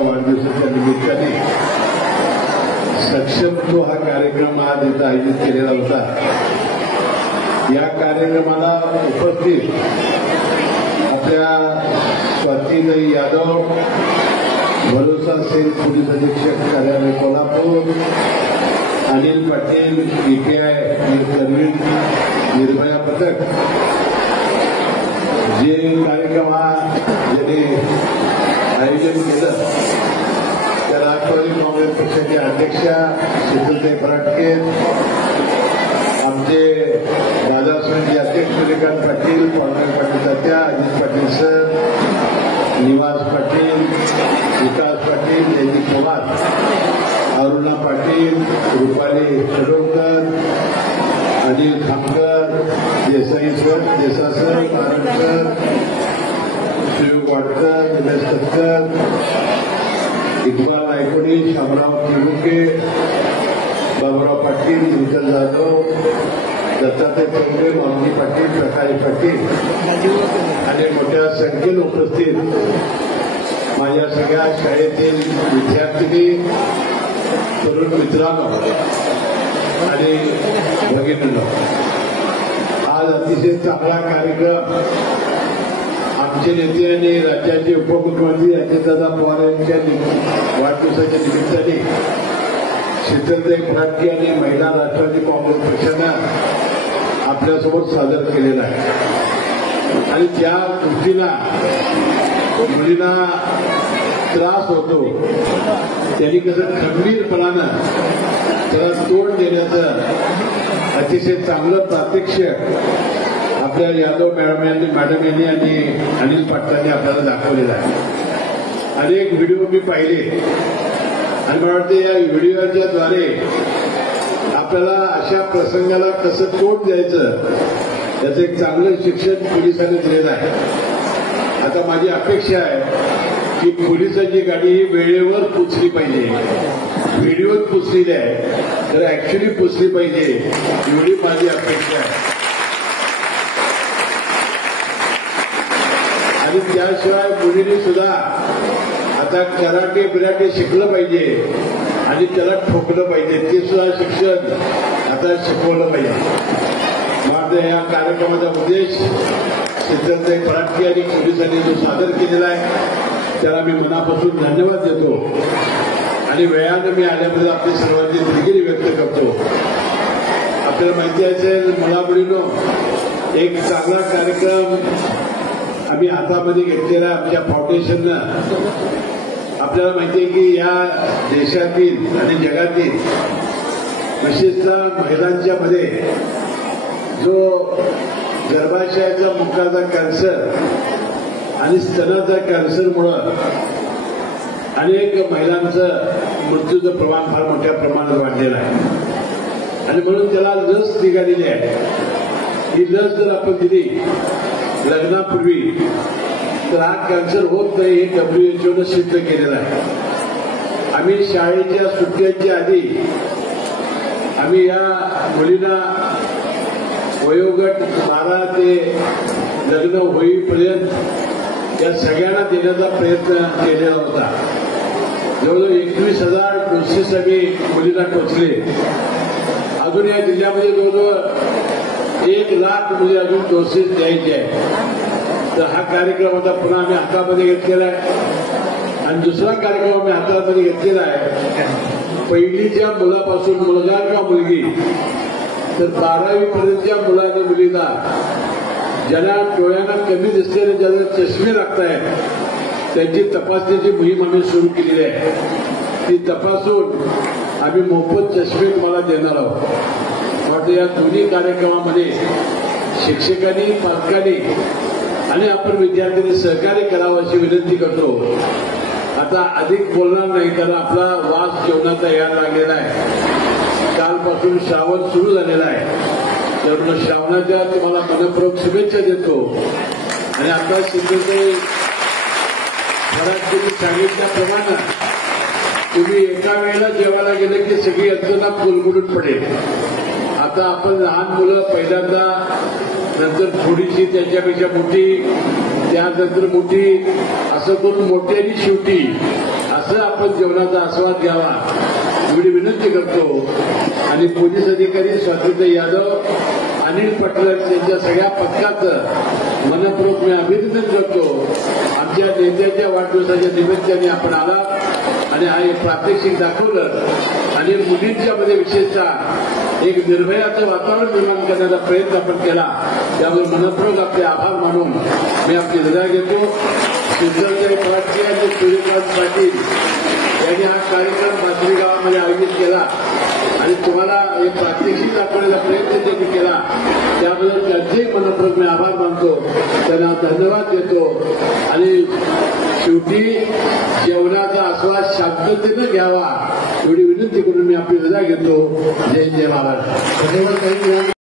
वाढदिवसाच्या निमित्ताने सक्षम तो हा कार्यक्रम आज इथं आयोजित केलेला होता। या कार्यक्रमाला उपस्थित आपल्या स्वातीताई यादव, भरोसा सेल पोलीस अधीक्षक कार्यालय कोल्हापूर, अनिल पाटील ईपीआय सर्विस निर्भया पथक, जे कार्यक्रम ज्यांनी आयोजन केलं त्या राष्ट्रवादी काँग्रेस पक्षाचे अध्यक्षा शीतलताई फराटके, आमचे दादासाहेब अध्यक्ष Suryakant Patil, Pandurang Patil Tatya, Ajit Patil sir, Niwas Patil, Vikas Patil, Jaydeep Pawar, Aruna Patil, Rupali Kadolkar, Anil Khamkar, Desai sir, Desai sir, Narayan sir, Suyog Wadkar, Dinesh Tatkar, Iqbal Naikodi, Shamrao Kiruke, Baburao Patil, Vitthal Jadhav, Dattatray Chaudhari, Mauli Patil, Prakash Patil आणि मोठ्या संख्येने उपस्थित माझ्या सगळ्या शाळेतील विद्यार्थिनी, तरुण मित्रांनो आणि भगिनींनो, आज अतिशय चांगला कार्यक्रम आमचे नेते आणि राज्याचे उपमुख्यमंत्री अजितदादा पवार यांच्या वाढदिवसाच्या निमित्ताने शीतलताई फराटके आणि महिला राष्ट्रवादी काँग्रेस पक्षानं आपल्यासमोर सादर केलेला आहे। आणि त्या गोष्टीला मुलींना त्रास होतो, त्यांनी कसं खंबीरपणानं त्याला तोंड देण्याचं अतिशय चांगलं प्रात्यक्षिक आपल्या यादव मॅडम यांनी आणि अनिल पाटलांनी आपल्याला दाखवलेला आहे। अनेक व्हिडिओ मी पाहिले आणि मला वाटतं या व्हिडिओच्या द्वारे आपल्याला अशा प्रसंगाला कसं तोंड द्यायचं याचं एक चांगलं शिक्षण पोलिसांनी दिलेलं आहे। आता माझी अपेक्षा आहे की पोलिसांची गाडी ही वेळेवर पोचली पाहिजे, व्हिडिओत पोचलेली आहे तर ऍक्च्युली पोचली पाहिजे, एवढी माझी अपेक्षा आहे। आणि त्याशिवाय मुलींनी सुद्धा आता कराटे बिराटे शिकलं पाहिजे आणि त्याला ठोकलं पाहिजे, ते सुद्धा शिक्षण आता शिकवलं पाहिजे। माझा या कार्यक्रमाचा उद्देश शीतलताई फराटके आणि पोलिसांनी जो सादर केलेला आहे त्याला मी मनापासून धन्यवाद देतो आणि वेळानं मी आल्याबद्दल आपली सर्वांची दिलगिरी व्यक्त करतो। आपल्याला माहिती असेल मुलामुलींनो, एक चांगला कार्यक्रम आम्ही हातामध्ये घेतलेला आमच्या फाउंडेशननं। आपल्याला माहिती आहे की या देशातील आणि जगातील विशेषतः महिलांच्या मध्ये जो गर्भाशयाचा मुखाचा कॅन्सर आणि स्तनाचा कॅन्सरमुळं अनेक महिलांचं मृत्यूचं प्रमाण फार मोठ्या प्रमाणात वाढलेलं आहे आणि म्हणून त्याला लस निघालेली आहे। ही लस जर आपण दिली लग्नापूर्वी तर हा कॅन्सर होत नाही, हे WHO सिद्ध केलेलं आहे। आम्ही शाळेच्या सुट्ट्यांच्या आधी आम्ही या मुलींना वयोगट 12 ते लग्न होईपर्यंत या सगळ्यांना देण्याचा प्रयत्न केलेला होता। जवळजवळ 21,000 डोसेस आम्ही मुलींना टोचले। अजून या जिल्ह्यामध्ये जवळजवळ 1,00,000 म्हणजे अजून डोसेस द्यायचे आहे। तर हा कार्यक्रम आता पुन्हा आम्ही हातामध्ये घेतलेला आहे आणि दुसरा कार्यक्रम आम्ही हातामध्ये घेतलेला आहे पहिलीच्या मुलापासून मुलगा किंवा मुलगी तर 12वी पर्यंतच्या मुलांनी मुलीला ज्यांना डोळ्यांना कमी दिसलेले ज्यांना चष्मे लागतायत त्यांची तपासणीची मोहीम आम्ही सुरू केलेली आहे। ती तपासून आम्ही मोफत चष्मे तुम्हाला देणार आहोत। वाटतं या दोन्ही कार्यक्रमामध्ये शिक्षकांनी, पालकांनी आणि आपण विद्यार्थ्यांनी सहकार्य करावं अशी विनंती करतो। आता अधिक बोलणार नाही कारण आपला वास जेवणाचा यायला लागलेला आहे। कालपासून श्रावण सुरू झालेला आहे तर श्रावणाच्या तुम्हाला मनपूर्वक शुभेच्छा देतो। आणि आता शीतलताई फराटके सांगितल्याप्रमाणे तुम्ही एका वेळेला जेवायला गेले की सगळी यंत्रणा फुलगुडून पडेल। आता आपण लहान मुलं पहिल्यांदा, नंतर थोडीशी त्याच्यापेक्षा मोठी, त्यानंतर मोठी, असं करून मोठी आणि शेवटी असं जेवणाचा आस्वाद घ्यावा एवढी विनंती करतो. आणि पोलीस अधिकारी स्वातंत्र्य यादव, अनिल पटलर यांच्या सगळ्या पथकाचं मनपूर्वक मी अभिनंदन करतो. आमच्या नेत्याच्या वाढदिवसाच्या निमित्ताने आपण आला आणि हा एक प्रात्यक्षिक दाखवलं आणि मुलींच्या मध्ये विशेषतः एक निर्भयाचं वातावरण निर्माण करण्याचा प्रयत्न आपण केला. त्यामुळे मनपूर्वक आपले आभार मानून मी आपली रजा घेतो. सुंदरसाहेब पाटील आणि सूर्यकांत पाटील यांनी हा कार्यक्रम बासरी गावामध्ये आयोजित केला आणि तुम्हाला एक प्रात्यक्षिक दाखवण्याचा प्रयत्न त्यांनी केला. त्याबद्दल त्यांचे मनपूर्वक मी आभार मानतो, त्यांना धन्यवाद देतो. आणि शेवटी जेवणाचा आस्वाद शांततेनं घ्यावा एवढी विनंती करून मी आपली रजा घेतो. जय जय महाराज. धन्यवाद.